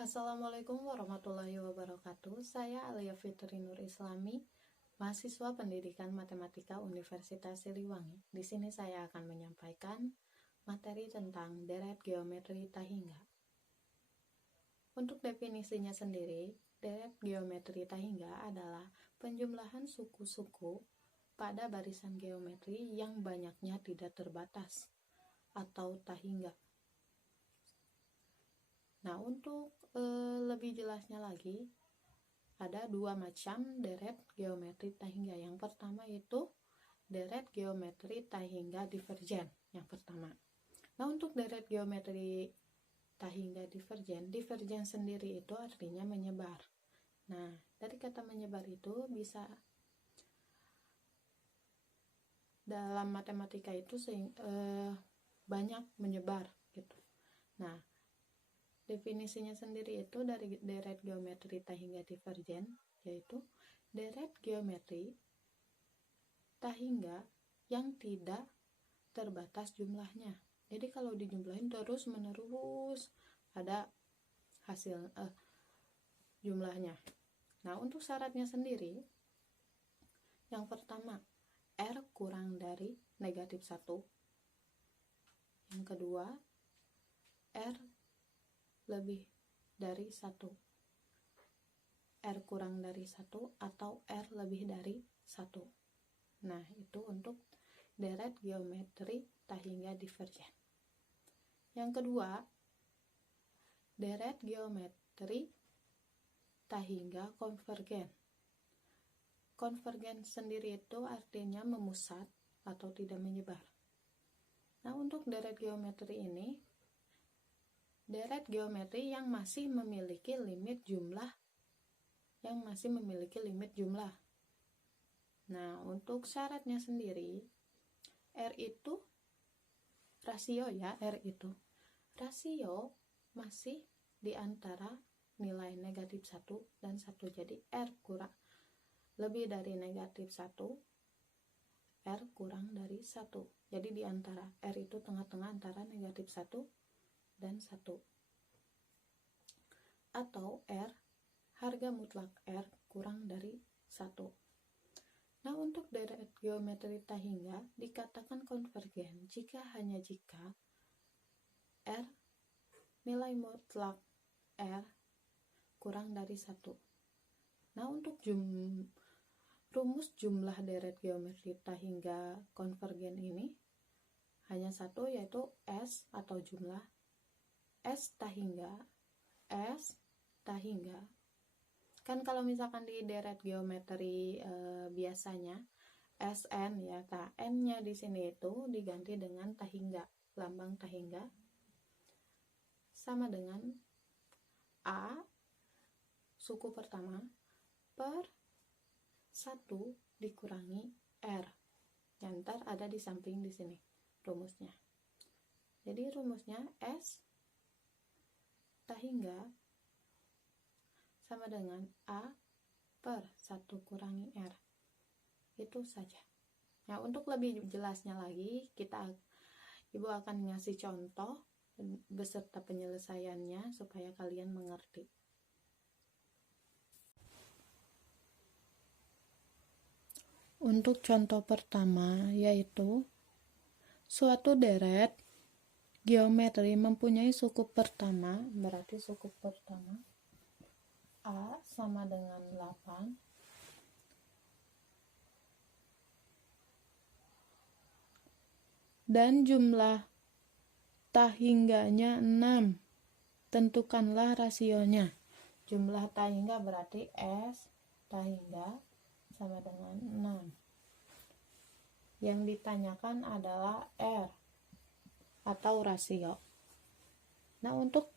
Assalamualaikum warahmatullahi wabarakatuh. Saya Alia Fitri Nur Islami, mahasiswa Pendidikan Matematika Universitas Siliwangi. Di sini saya akan menyampaikan materi tentang deret geometri Tahingga. Untuk definisinya sendiri, deret geometri Tahingga adalah penjumlahan suku-suku pada barisan geometri yang banyaknya tidak terbatas atau Tahingga. Nah, untuk lebih jelasnya lagi, ada dua macam deret geometri Tahingga. Yang pertama itu deret geometri Tahingga divergen. Yang pertama. Nah, untuk deret geometri Tahingga divergen sendiri itu artinya menyebar. Nah, dari kata menyebar itu bisa dalam matematika itu banyak menyebar gitu. Nah, definisinya sendiri itu dari deret geometri Tahingga divergen, yaitu deret geometri Tahingga yang tidak terbatas jumlahnya. Jadi kalau dijumlahin terus menerus ada hasil jumlahnya. Nah, untuk syaratnya sendiri, yang pertama R kurang dari negatif 1. Yang kedua R lebih dari 1. R kurang dari 1 atau R lebih dari 1. Nah, itu untuk deret geometri Tahingga divergen. Yang kedua, deret geometri Tahingga konvergen. Konvergen sendiri itu artinya memusat atau tidak menyebar. Nah, untuk deret geometri ini, deret geometri yang masih memiliki limit jumlah. Nah, untuk syaratnya sendiri, R itu rasio ya, R itu rasio masih di antara nilai negatif 1 dan 1. Jadi R kurang lebih dari negatif 1, R kurang dari 1. Jadi di antara R itu tengah-tengah antara negatif 1 dan 1. Atau R, harga mutlak R kurang dari 1. Nah, untuk deret geometri Tahingga dikatakan konvergen jika R, nilai mutlak R kurang dari 1. Nah, untuk rumus jumlah deret geometri Tahingga konvergen ini hanya satu, yaitu S atau jumlah S Tahingga. Kan kalau misalkan di deret geometri biasanya SN ya, N-nya di sini itu diganti dengan Tahingga, lambang Tahingga, sama dengan A suku pertama per 1 dikurangi R, yang ntar ada di samping di sini rumusnya. Jadi rumusnya S Tahingga sama dengan A per 1 kurangi R. Itu saja. Nah, untuk lebih jelasnya lagi, Ibu akan ngasih contoh beserta penyelesaiannya supaya kalian mengerti. Untuk contoh pertama yaitu suatu deret geometri mempunyai suku pertama, berarti suku pertama A sama dengan 8 dan jumlah Tahingganya 6. Tentukanlah rasionya. Jumlah Tahingga berarti S Tahingga sama dengan 6. Yang ditanyakan adalah R atau rasio. Nah, untuk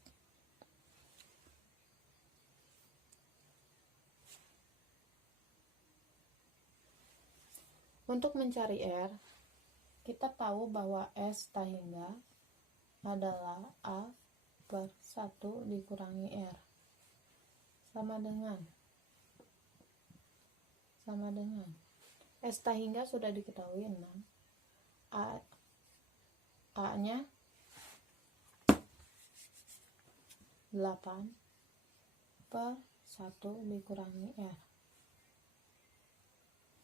mencari R, kita tahu bahwa S Tahingga adalah A per 1 dikurangi R sama dengan S Tahingga sudah diketahui 6, A nya 8 per 1 dikurangi R.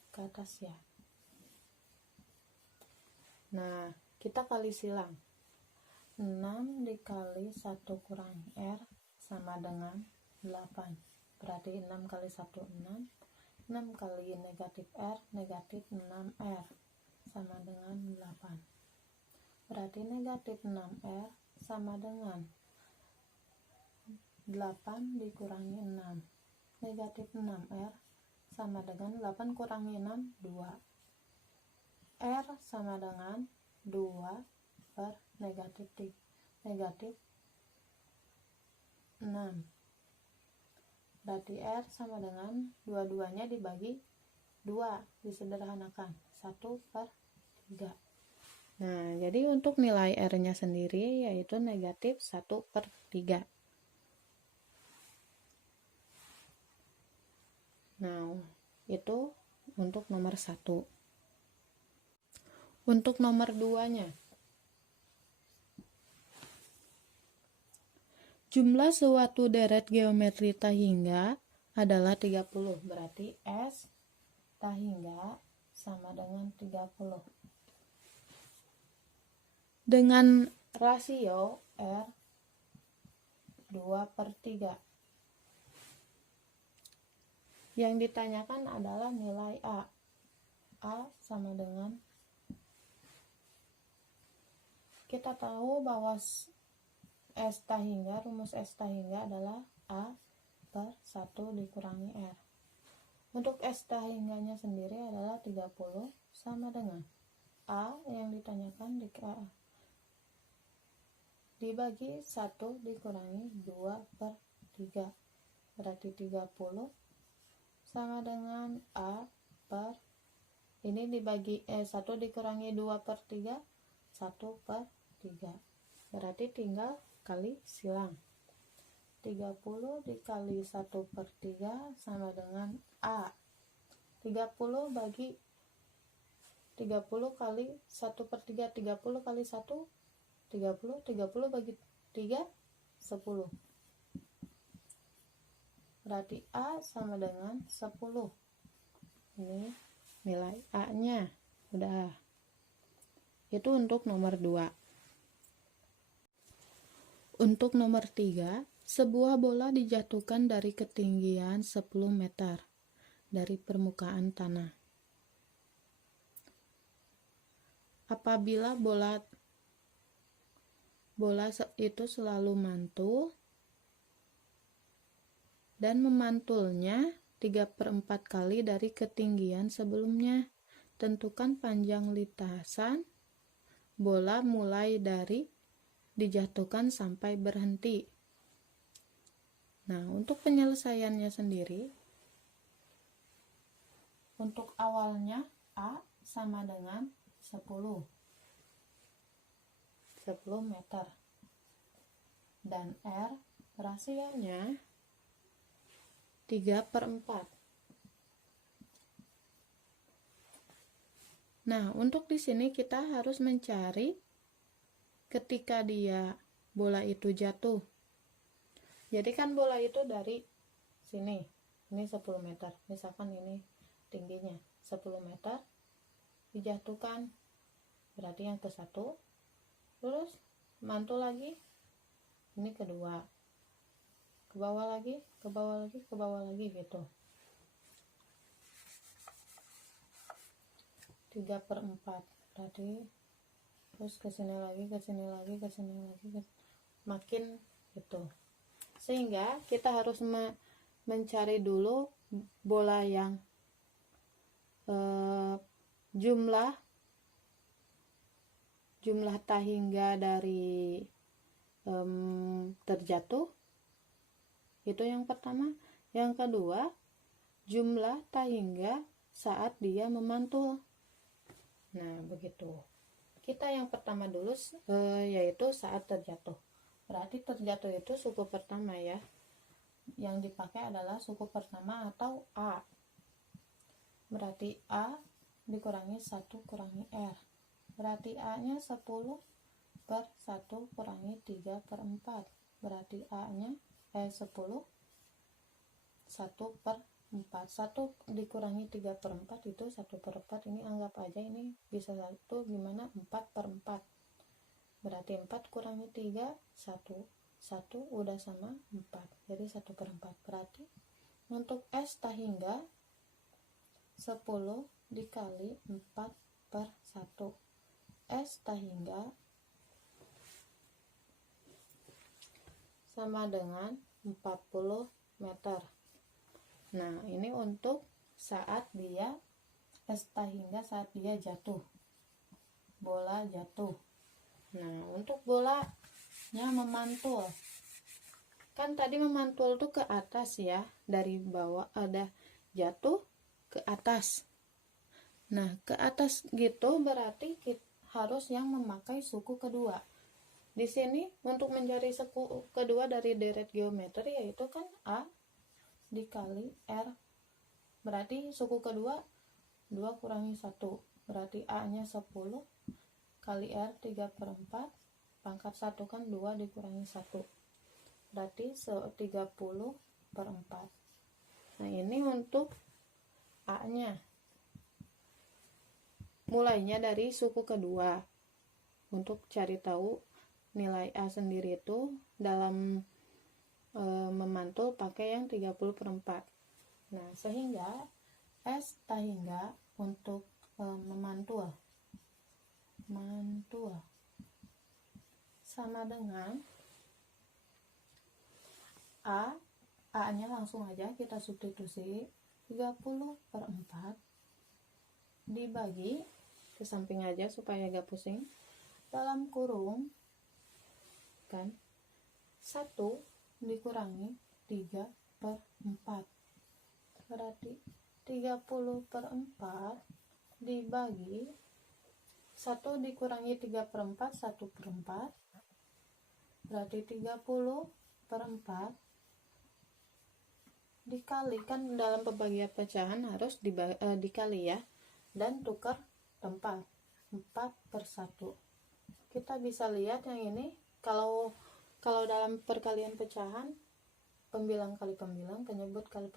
Ke atas ya. Nah, kita kali silang. 6 dikali 1 kurangi R sama dengan 8. Berarti 6 kali 1, 6. 6 kali negatif R, negatif 6R. Sama dengan 8. Berarti negatif 6R sama dengan 8 dikurangi 6. Negatif 6R sama dengan 8 kurangi 6, 2. R sama dengan 2 per negatif 6. Berarti R sama dengan 2-2-nya dibagi 2, disederhanakan 1 per 3. Nah, jadi untuk nilai R-nya sendiri yaitu negatif 1 per 3. Nah, itu untuk nomor 1. Untuk nomor 2-nya, jumlah suatu deret geometri tahingga adalah 30. Berarti S tahingga sama dengan 30. Dengan rasio R 2 per 3. Yang ditanyakan adalah nilai A. A sama dengan, kita tahu bahwa S tahingga, rumus S tahingga adalah A per 1 dikurangi R. Untuk S tahingganya sendiri adalah 30 sama dengan A yang ditanyakan dibagi 1 dikurangi 2 per 3. Berarti 30 sama dengan A per, ini dibagi 1 dikurangi 2 per 3, 1 per 3. Berarti tinggal kali silang. 30 dikali 1 per 3 sama dengan A. 30 bagi 30 kali 1 per 3, 30 kali 1, 30, 30 bagi 3, 10. Berarti A sama dengan 10. Ini nilai A-nya. Udah. Itu untuk nomor 2. Untuk nomor 3, sebuah bola dijatuhkan dari ketinggian 10 meter dari permukaan tanah. Apabila bola itu selalu mantul dan memantulnya 3/4 kali dari ketinggian sebelumnya, tentukan panjang lintasan bola mulai dari dijatuhkan sampai berhenti. Nah, untuk penyelesaiannya sendiri, untuk awalnya A sama dengan 10 meter dan R rasionya 3/4. Nah, untuk di sini kita harus mencari ketika bola itu jatuh. Jadi kan bola itu dari sini, ini 10 meter. Misalkan ini tingginya 10 meter, dijatuhkan. Berarti yang ke 1, terus mantul lagi, ini kedua, ke bawah lagi, ke bawah lagi, ke bawah lagi gitu. 3/4. Berarti terus ke sini lagi, ke sini lagi, ke sini lagi, makin gitu. Sehingga kita harus mencari dulu bola yang jumlah tahingga dari terjatuh, itu yang pertama. Yang kedua, jumlah tahingga saat dia memantul. Nah, begitu. Kita yang pertama dulu yaitu saat terjatuh. Berarti terjatuh itu suku pertama ya. Yang dipakai adalah suku pertama atau A. Berarti A dikurangi 1 kurangi R. Berarti A-nya 10 per 1 kurangi 3/4. Berarti A-nya 10 1/4. 1 dikurangi 3/4 itu 1/4. Ini anggap aja ini bisa 1 gimana 4/4. Berarti 4 kurangi 3 1 udah sama 4, jadi 1/4. Berarti untuk S tahingga 10 dikali 4/1. S tahingga sama dengan 40 meter. Nah, ini untuk saat dia S tahingga saat dia jatuh, bola jatuh. Nah, untuk bolanya memantul, kan tadi memantul tuh ke atas ya, dari bawah ada jatuh ke atas. Nah, ke atas gitu berarti kita harus yang memakai suku kedua. Di sini untuk mencari suku kedua dari deret geometri yaitu kan A dikali R. Berarti suku kedua 2 kurangi 1. Berarti A nya 10 kali R 3/4. Pangkat 1 kan 2 dikurangi 1. Berarti 30/4. Nah, ini untuk A nya. Mulainya dari suku kedua. Untuk cari tahu nilai A sendiri itu dalam memantul pakai yang 30/4. Nah, sehingga S tahingga untuk memantul sama dengan A nya langsung aja kita substitusi 30/4 dibagi ke samping aja supaya gak pusing, dalam kurung kan 1 dikurangi 3/4. Berarti 30/4 dibagi 1 dikurangi 3/4 1/4. Berarti 30/4 dikali, kan dalam pembagian pecahan harus dikali ya, dan tukar tempat 4/1. Kita bisa lihat yang ini kalau dalam perkalian pecahan pembilang kali pembilang, penyebut kali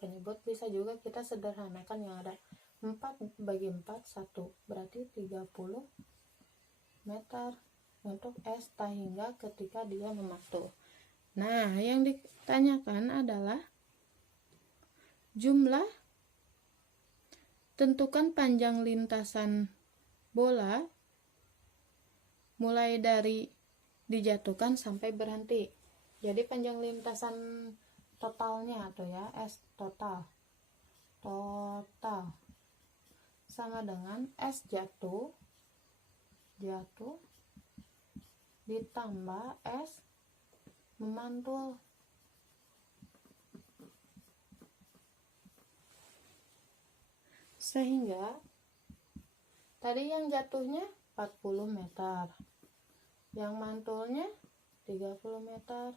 penyebut, bisa juga kita sederhanakan yang ada 4 bagi 4 1, berarti 30 meter untuk S tahingga ketika dia memantul. Nah, yang ditanyakan adalah jumlah, tentukan panjang lintasan bola mulai dari dijatuhkan sampai berhenti. Jadi panjang lintasan totalnya atau ya S total sama dengan S jatuh ditambah S memantul. Sehingga tadi yang jatuhnya 40 meter, yang mantulnya 30 meter,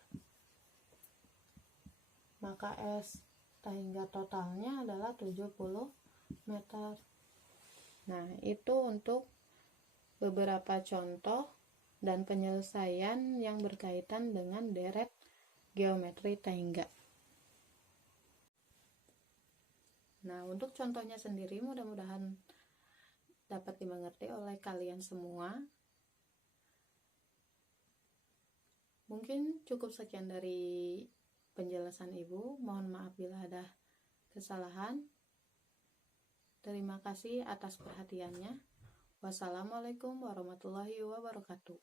maka S tahingga totalnya adalah 70 meter. Nah, itu untuk beberapa contoh dan penyelesaian yang berkaitan dengan deret geometri tahingga. Nah, untuk contohnya sendiri mudah-mudahan dapat dimengerti oleh kalian semua. Mungkin cukup sekian dari penjelasan Ibu. Mohon maaf bila ada kesalahan. Terima kasih atas perhatiannya. Wassalamualaikum warahmatullahi wabarakatuh.